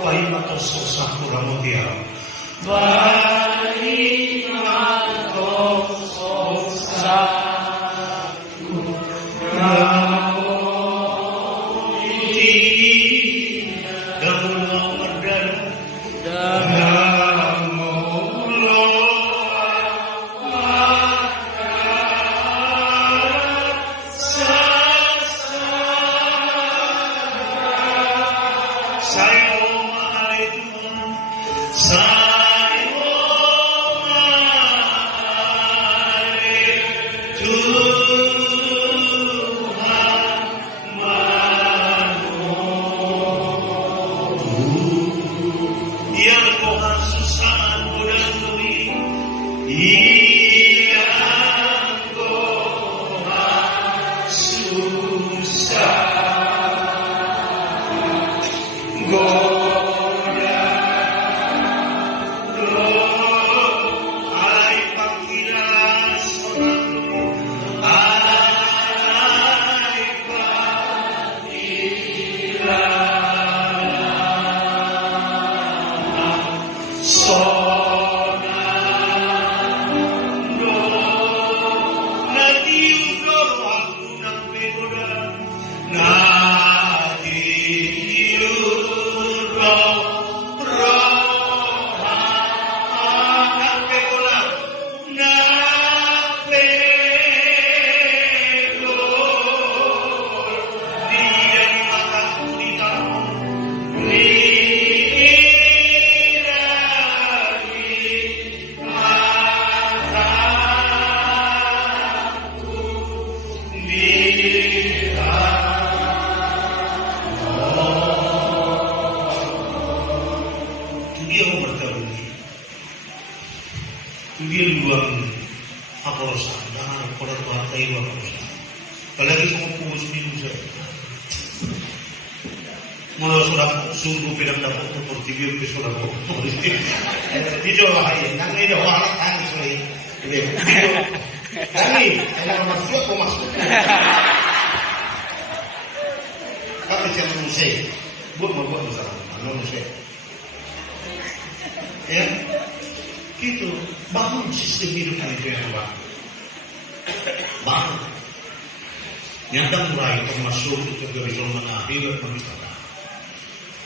Baik atau susah kurang dia. Baik atau susah kurang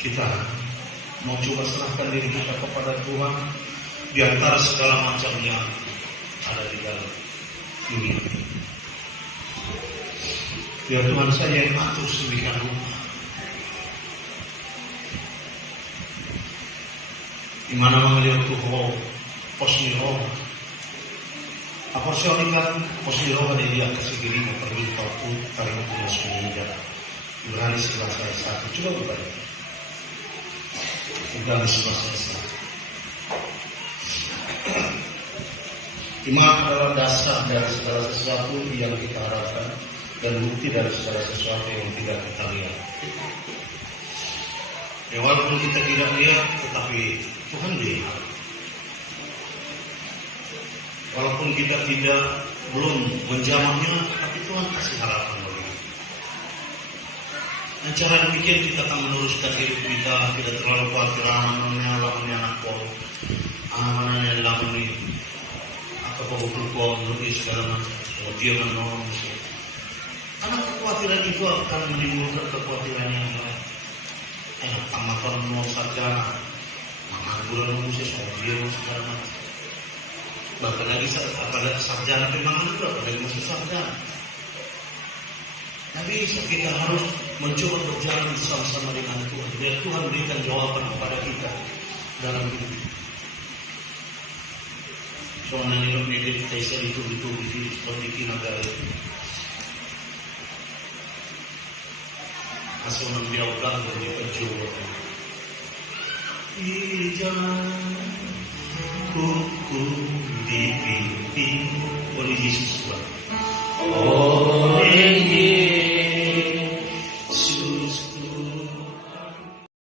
kita mau coba serahkan diri kita kepada Tuhan di antara segala macam yang ada di dalam dunia ini. Biar Tuhan saja yang atur sedemikian rupa. Di mana mengalir Tuhan posisi roh. Apa siapa posisi roh ada dia kasih diri memperlukan waktu karena punya semuanya. Ibrani 11:1 coba berbalik. Ibrani 11:1. Iman adalah dasar dari segala sesuatu yang kita harapkan dan bukti dari segala sesuatu yang tidak kita lihat. Ya, walaupun kita tidak lihat, tetapi Tuhan lihat. Walaupun kita belum menjamahnya, tapi Tuhan kasih harapan bagi kita. Dan cara demikian kita akan meneruskan hidup kita, tidak terlalu khawatir menanya anak pol, mana yang lalu ini, atau pokok lebih segala macam. Kalau dia menolong, karena kekhawatiran itu akan menimbulkan kekhawatiran yang lain. Tamakan mau sarjana, mengangguran musik, dia segala macam. Bahkan lagi apalagi sarjana permangan itu apalagi musik sarjana. Tapi kita harus mencoba berjalan bersama-sama dengan Tuhan. Biar Tuhan berikan jawaban kepada kita dalam hidup. Soalnya ini kita itu seperti negara itu. Asal membiau ganggu di perjuangan. Ijam kuku dipimpin oleh Yesus. Oleh